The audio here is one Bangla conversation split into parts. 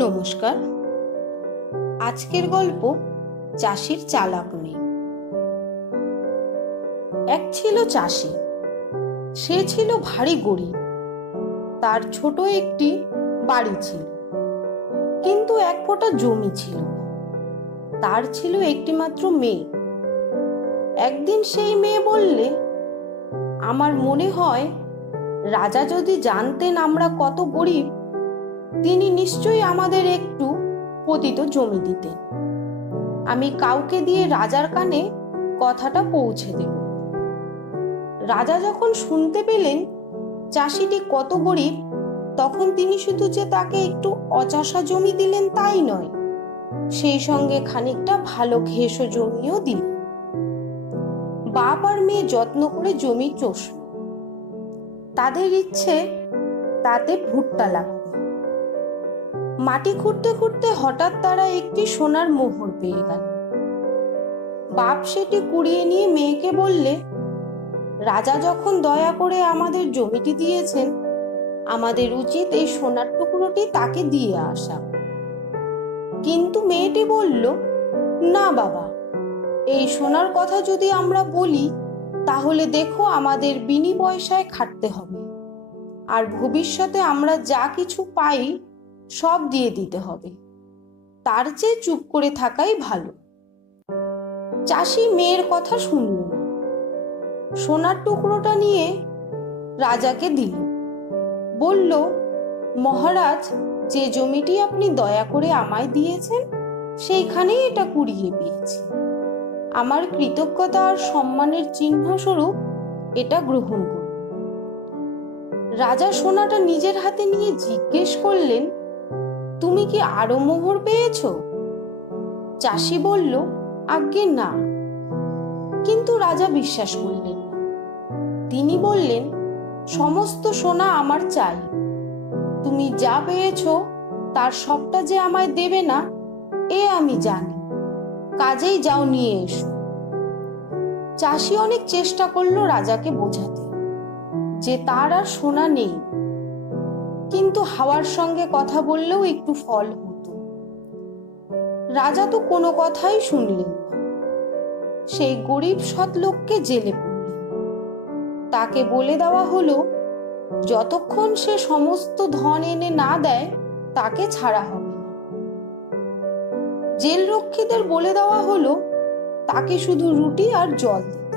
নমস্কার। আজকের গল্প চাষির চালাক মেয়ে। এক ছিল চাষি, সে ছিল ভারী গরিব। তার ছোট একটি বাড়ি ছিল, কিন্তু এক ফোঁটা জমি ছিল না। তার ছিল একটি মাত্র মেয়ে। একদিন সেই মেয়ে বললে, আমার মনে হয় রাজা যদি জানতেন আমরা কত গরিব, তিনি নিশ্চয়ই আমাদের একটু পতিত জমি দিতেন। আমি কাউকে দিয়ে রাজার কানে কথাটা পৌঁছে দেব। রাজা যখন শুনতে পেলেন চাষিটি কত গরিব, তখন তিনি শুধু যে তাকে একটু অচাষা জমি দিলেন তাই নয়, সেই সঙ্গে খানিকটা ভালো ঘেঁষো জমিও দিলেন। বাপ আর মেয়ে যত্ন করে জমি চষল। তাদের ইচ্ছে তাতে ভুট্টা লাগবে। মাটি খুঁড়তে খুঁড়তে হঠাৎ তারা একটি সোনার মোহর পেয়ে গেল। বাপ সেটি কুড়িয়ে নিয়ে মেয়েকে বললে, রাজা যখন দয়া করে আমাদের জমিটি দিয়েছেন, আমাদের উচিত এই সোনার টুকরোটি তাকে দিয়ে আসা। কিন্তু মেয়েটি বলল, না বাবা, এই সোনার কথা যদি আমরা বলি, তাহলে দেখো আমাদের বিনি পয়সায় খাটতে হবে, আর ভবিষ্যতে আমরা যা কিছু পাই সব দিয়ে দিতে হবে। তার চেয়ে চুপ করে থাকাই ভালো। চাষি মেয়ের কথা শুনল না। সোনার টুকরোটা নিয়ে রাজাকে দিল। বলল, মহারাজ, যে জমিটি আপনি দয়া করে আমায় দিয়েছেন, সেইখানেই এটা কুড়িয়ে পেয়েছি। আমার কৃতজ্ঞতা আর সম্মানের চিহ্ন স্বরূপ এটা গ্রহণ করুন। রাজা সোনাটা নিজের হাতে নিয়ে জিজ্ঞেস করলেন, তুমি কি আরো মোহর পেয়েছ? চাষি বলল, আজ্ঞে না। কিন্তু রাজা বিশ্বাস করলেন না। তিনি বললেন, সমস্ত সোনা আমার চাই। তুমি যা পেয়েছ তার সবটা যে আমায় দেবে না, এ আমি জানি। কাজেই যাও, নিয়ে এসো। চাষি অনেক চেষ্টা করলো রাজাকে বোঝাতে যে তার আর সোনা নেই, কিন্তু হাওয়ার সঙ্গে কথা বললেও একটু ফল হতো। রাজা তো কোনো কথাই শুনলেন না। সেই গরিব সৎ লোককে জেলে পুরলেন। তাকে বলে দেওয়া হলো, যতক্ষণ সে সমস্ত ধন এনে না দেয়, তাকে ছাড়া হবে না। জেল রক্ষীদের বলে দেওয়া হলো, তাকে শুধু রুটি আর জল দিতে।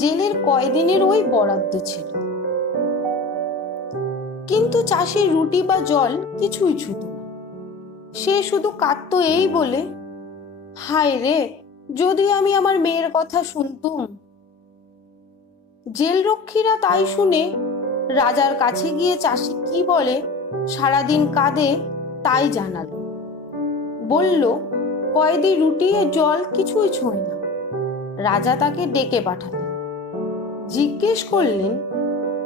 জেলের কয়দিনের ওই বরাদ্দ ছিল। কিন্তু চাষি রুটি বা জল কিছুই ছুঁত না। সে শুধু কাঁদতো এই বলে, হায় রে, যদি আমি আমার মেয়ের কথা শুনতুম। জেলরক্ষীরা তাই শুনে রাজার কাছে গিয়ে চাষি কি বলে সারাদিন কাঁদে তাই জানালো। বলল, কয়েদি রুটি ও জল কিছুই ছোঁয় না। রাজা তাকে ডেকে পাঠালেন। জিজ্ঞেস করলেন,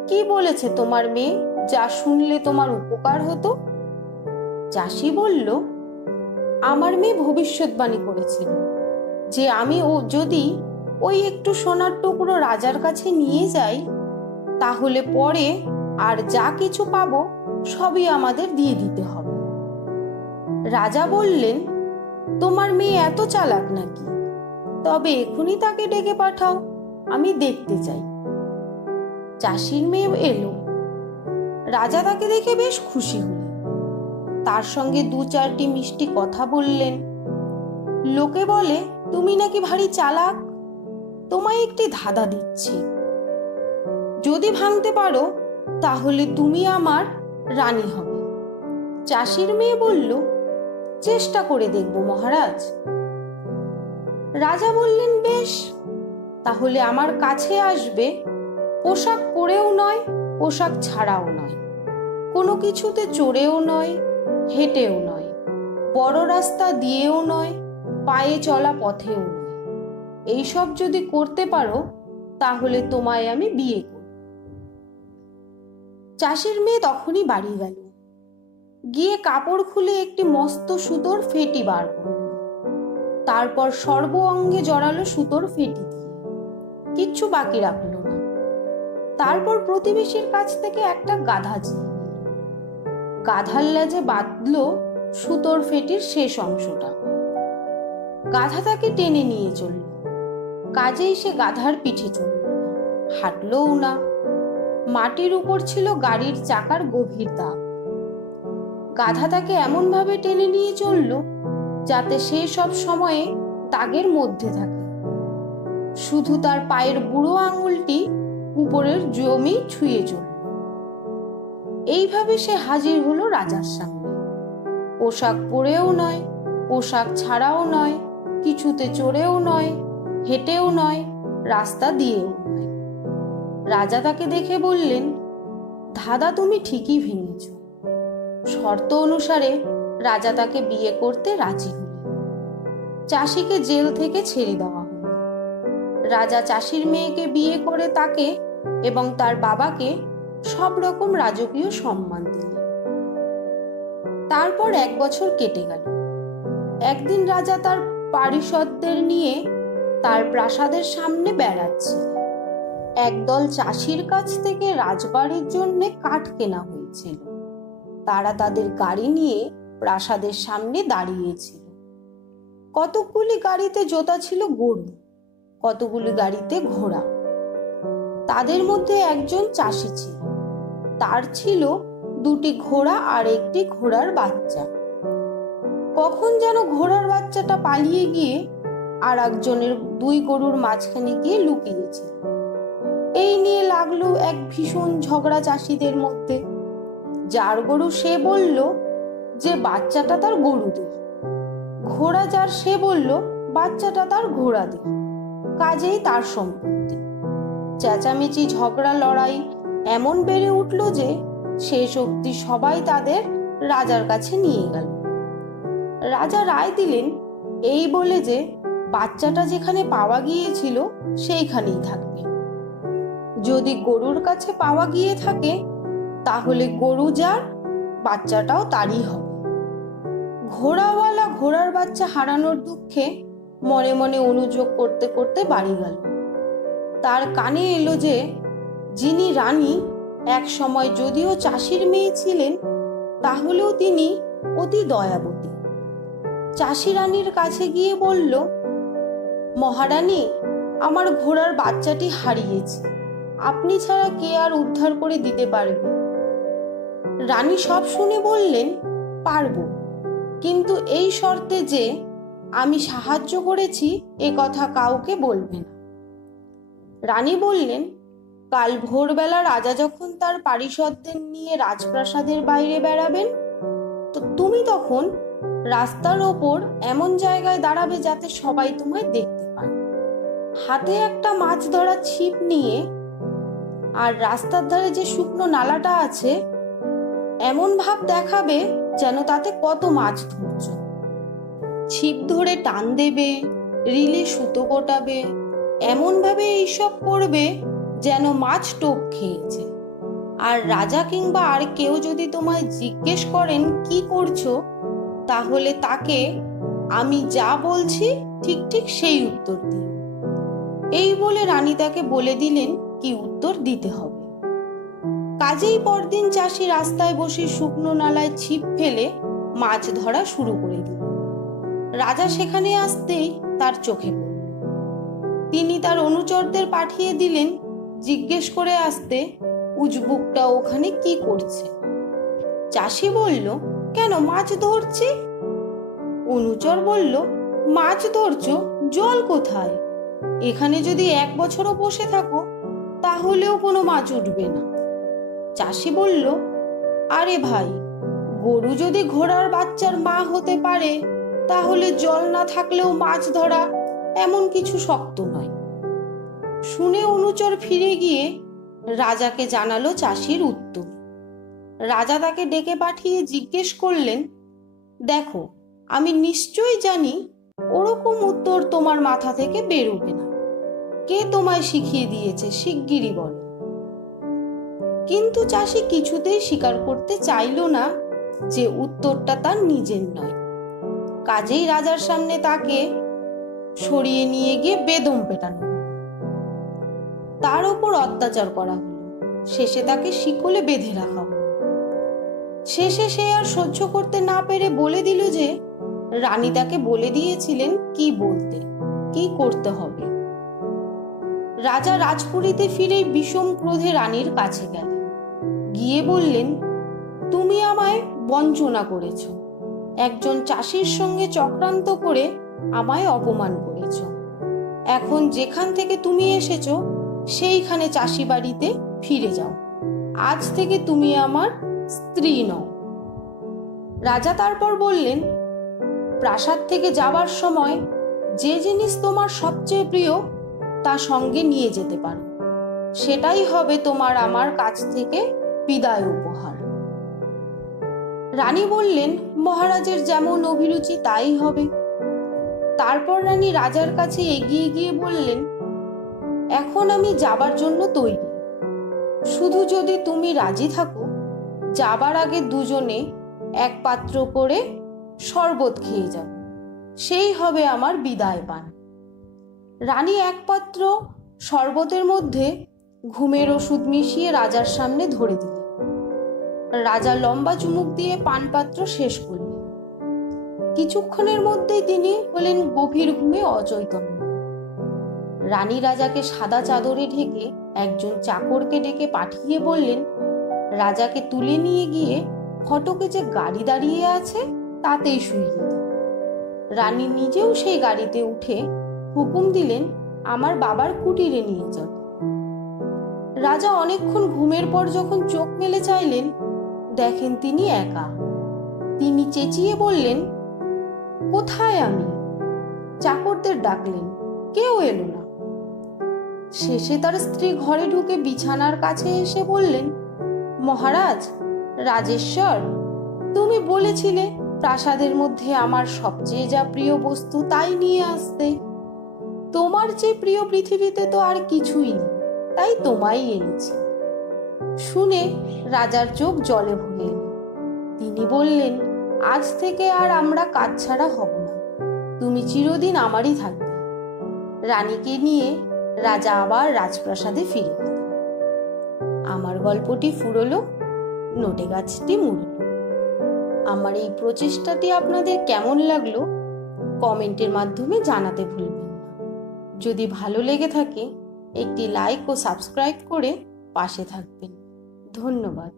কি বলেছে তোমার মেয়ে, যা শুনলে তোমার উপকার হতো? চাষি বলল, আমার মেয়ে ভবিষ্যৎবাণী করেছিল যে আমি যদি ওই একটু সোনার টুকরো রাজার কাছে নিয়ে যাই, তাহলে পরে আর যা কিছু পাবো সবই আমাদের দিয়ে দিতে হবে। রাজা বললেন, তোমার মেয়ে এত চালাক নাকি? তবে এখনই তাকে ডেকে পাঠাও, আমি দেখতে চাই। চাষির মেয়ে এলো। রাজা তাকে দেখে বেশ খুশি হলেন। তার সঙ্গে দু চারটি মিষ্টি কথা বললেন। লোকে বলে, তুমি নাকি ভারী চালাক। তোমায় একটি ধাঁধা দিচ্ছি, যদি ভাঙতে পারো তাহলে তুমি আমার রানী হবে। চাষির মেয়ে বলল, চেষ্টা করে দেখব মহারাজ। রাজা বললেন, বেশ, তাহলে আমার কাছে আসবে। পোশাক পরেও নয়, পোশাক ছাড়াও নয়, কোনো কিছুতে চড়েও নয়, হেঁটেও নয়, বড় রাস্তা দিয়েও নয়, পায়ে চলা পথেও নয়। এইসব যদি করতে পারো, তাহলে তোমায় আমি বিয়ে করব। চাষির মেয়ে তখনই বাড়ি গেল। গিয়ে কাপড় খুলে একটি মস্ত সুতোর ফেটি বার করল। তারপর সর্ব অঙ্গে জড়ালো সুতোর ফেটি দিয়ে, কিচ্ছু বাকি রাখলো না। তারপর প্রতিবেশীর কাছ থেকে একটা গাধা চেয়ে নিল। গাধার লেজে বাঁধল সুতোর ফেটির শেষ অংশটা। গাধা তাকে টেনে নিয়ে চলল। কাজেই সে গাধার পিঠে চলল না, হাঁটলও না। মাটির উপর ছিল গাড়ির চাকার গভীর দাগ। গাধা তাকে এমন ভাবে টেনে নিয়ে চলল যাতে সে সব সময়ে দাগের মধ্যে থাকে, শুধু তার পায়ের বুড়ো আঙুলটি উপরের জমি ছুঁয়ে চলল। এইভাবে সে হাজির হলো রাজার সামনে। পোশাক পরেও নয়, পোশাক ছাড়াও নয়, কিছুতে চড়েও নয়, হেঁটেও নয়, রাস্তা দিয়েও নয়। রাজা তাকে দেখে বললেন, ধাঁধা তুমি ঠিকই ভেঙেছ। শর্ত অনুসারে রাজা তাকে বিয়ে করতে রাজি হলেন। চাষিকে জেল থেকে ছেড়ে দেওয়া হলো। রাজা চাষির মেয়েকে বিয়ে করে তাকে এবং তার বাবাকে সব রকম রাজকীয় সম্মান দিলেন। তারপর 1 বছর কেটে গেল। একদিন রাজা তার পারিষদদের নিয়ে তার প্রাসাদের সামনে বেড়াচ্ছে। একদল চাষির কাছ থেকে রাজবাড়ির জন্য কাঠ কেনা হয়েছিল। তারা তাদের গাড়ি নিয়ে প্রাসাদের সামনে দাঁড়িয়েছিল। কতকগুলি গাড়িতে জোতা ছিল গরু, কতগুলি গাড়িতে ঘোড়া। তাদের মধ্যে একজন চাষি ছিল। তার ছিল 2টি ঘোড়া আর একটি ঘোড়ার বাচ্চা। কখন যেন ঘোড়ার বাচ্চাটা পালিয়ে গিয়ে আর একজনের 2 গরুর মাঝখানে গিয়ে লুকিয়েছে। এই নিয়ে লাগলো এক ভীষণ ঝগড়া চাষিদের মধ্যে। যার গরু সে বলল যে বাচ্চাটা তার গরুদের, ঘোড়া যার সে বলল বাচ্চাটা তার ঘোড়াদের, কাজেই তার সম্পত্তি। চেঁচামেচি, ঝগড়া, লড়াই এমন বেড়ে উঠল যে শেষ অবধি সবাই তাদের রাজার কাছে নিয়ে গেল। রাজা রায় দিলেন এই বলে যে বাচ্চাটা যেখানে পাওয়া গিয়েছিল সেইখানেই থাকবে। যদি গরুর কাছে পাওয়া গিয়ে থাকে তাহলে গরু যার, বাচ্চাটাও তারই হবে। ঘোড়াওয়ালা ঘোড়ার বাচ্চা হারানোর দুঃখে মনে মনে অনুযোগ করতে করতে বাড়ি গেল। তার কানে এলো যে যিনি রানী এক সময় যদিও চাষির মেয়ে ছিলেন, তাহলেও তিনি অতি দয়াবতী। চাষি রানীর কাছে গিয়ে বলল, মহারানী, আমার ঘোড়ার বাচ্চাটি হারিয়েছে, আপনি ছাড়া কে আর উদ্ধার করে দিতে পারবে? রানী সব শুনে বললেন, পারবো, কিন্তু এই শর্তে যে আমি সাহায্য করেছি এ কথা কাউকে বলবে না। রানী বললেন, কাল ভোরবেলা রাজা যখন তার পারিষদদের নিয়ে রাজপ্রাসাদের বাইরে বেড়াবেন, তো তুমি তখন রাস্তার ওপর এমন জায়গায় দাঁড়াবে যাতে সবাই তোমায় দেখতে পায়। হাতে একটা মাছ ধরা ছিপ নিয়ে, আর রাস্তার ধারে যে শুকনো নালাটা আছে এমন ভাব দেখাবে যেন তাতে কত মাছ ধরছ। ছিপ ধরে টান দেবে, রিলে সুতো গোটাবে, এমন ভাবে এইসব করবে যেন মাছ টোপ খেয়েছে। আর রাজা কিংবা আর কেউ যদি তোমায় জিজ্ঞেস করেন কি করছো, তাহলে তাকে আমি যা বলছি ঠিক ঠিক সেই উত্তর দিও। এই বলে রানী তাকে বলে দিলেন কি উত্তর দিতে হবে। কাজেই পরদিন চাষি রাস্তায় বসে শুকনো নালায় ছিপ ফেলে মাছ ধরা শুরু করে দিল। রাজা সেখানে আসতেই তার চোখে পড়ল। তিনি তার অনুচরদের পাঠিয়ে দিলেন জিজ্ঞেস করে আসতে উজবুকটা ওখানে কি করছে। চাষি বলল, কেন, মাছ ধরছি। অনুচর বলল, মাছ ধরছো? জল কোথায়? এখানে যদি 1 বছরও বসে থাকো তাহলেও কোনো মাছ উঠবে না। চাষি বলল, আরে ভাই, গরু যদি ঘোড়ার বাচ্চার মা হতে পারে তাহলে জল না থাকলেও মাছ ধরা এমন কিছু শক্ত নয়। শুনে অনুচর ফিরে গিয়ে রাজাকে জানালো চাষির উত্তর। রাজা তাকে ডেকে পাঠিয়ে জিজ্ঞেস করলেন, দেখো, আমি নিশ্চয়ই জানি ওরকম উত্তর তোমার মাথা থেকে বেরোবে না। কে তোমায় শিখিয়ে দিয়েছে, শিগগিরই বলো। কিন্তু চাষি কিছুতেই স্বীকার করতে চাইল না যে উত্তরটা তার নিজের নয়। কাজেই রাজার সামনে তাকে সরিয়ে নিয়ে গিয়ে বেদম পেটানো হলো। তার ওপর অত্যাচার করা হলো। শেষে তাকে শিকলে বেঁধে রাখা হলো। শেষে সে আর সহ্য করতে না পেরে বলে দিল যে রানী তাকে বলে দিয়েছিলেন কি বলতে, কি করতে হবে। রাজা রাজপুরীতে ফিরে বিষম ক্রোধে রানীর কাছে গেলেন। গিয়ে বললেন, তুমি আমায় বঞ্চনা করেছ, একজন চাষির সঙ্গে চক্রান্ত করে আমায় অপমান করেছ। এখন যেখান থেকে তুমি এসেছো সেইখানে চাষি বাড়িতে ফিরে যাও। আজ থেকে তুমি আমার স্ত্রী নও। রাজা তারপর বললেন, প্রাসাদ থেকে যাবার সময় যে জিনিস তোমার সবচেয়ে প্রিয় তা সঙ্গে নিয়ে যেতে পারো, সেটাই হবে তোমার আমার কাছ থেকে বিদায় উপহার। রানী বললেন, মহারাজের যেমন অভিরুচি তাই হবে। তারপর রানী রাজার কাছে এগিয়ে গিয়ে বললেন, এখন আমি যাবার জন্য তৈরি। শুধু যদি তুমি রাজি থাকো, যাবার আগে দুজনে এক পাত্র করে শরবত খেয়ে যাব, সেই হবে আমার বিদায় পান। রানী এক পাত্র শরবতের মধ্যে ঘুমের ওষুধ মিশিয়ে রাজার সামনে ধরে দিলেন। রাজা লম্বা চুমুক দিয়ে পানপাত্র শেষ করলেন। কিছুক্ষণের মধ্যেই তিনি হলেন গভীর ঘুমে অচৈতন্য। রানী রাজাকে সাদা চাদরে ঢেকে একজন চাকরকে ডেকে পাঠিয়ে বললেন, রাজাকে তুলে নিয়ে গিয়ে ফটকে যে গাড়ি দাঁড়িয়ে আছে তাতেই শুইয়ে দাও। রানী নিজেও সেই গাড়িতে উঠে হুকুম দিলেন, আমার বাবার কুটিরে নিয়ে যাও। রাজা অনেকক্ষণ ঘুমের পর যখন চোখ মেলে চাইলেন, দেখেন তিনি একা। তিনি চেঁচিয়ে বললেন, কোথায় আমি? চাকরদের ডাকলেন, কেউ এলো না। শেষে তার স্ত্রী ঘরে ঢুকে বিছানার কাছে এসে বললেন, মহারাজ, রাজেশ্বর, তুমি বলেছিলে প্রাসাদের মধ্যে আমার সবচেয়ে যা প্রিয় বস্তু তাই নিয়ে আসতে। তোমার যে প্রিয় পৃথিবীতে তো আর কিছুই নেই, তাই তোমায় এনেছি। শুনে রাজার চোখ জলে ভরে এলো। তিনি বললেন, আজ থেকে আর আমরা কাজ ছাড়া হব না, তুমি চিরদিন আমারই থাকবে। রানীকে নিয়ে রাজা আবার রাজপ্রাসাদে ফিরে গেলেন। আমার গল্পটি ফুরলো, নোটে গাছটি মুড়ল। আমার এই প্রচেষ্টাটি আপনাদের কেমন লাগলো কমেন্টের মাধ্যমে জানাতে ভুলবেন না। যদি ভালো লেগে থাকে একটি লাইক ও সাবস্ক্রাইব করে পাশে থাকবেন। ধন্যবাদ।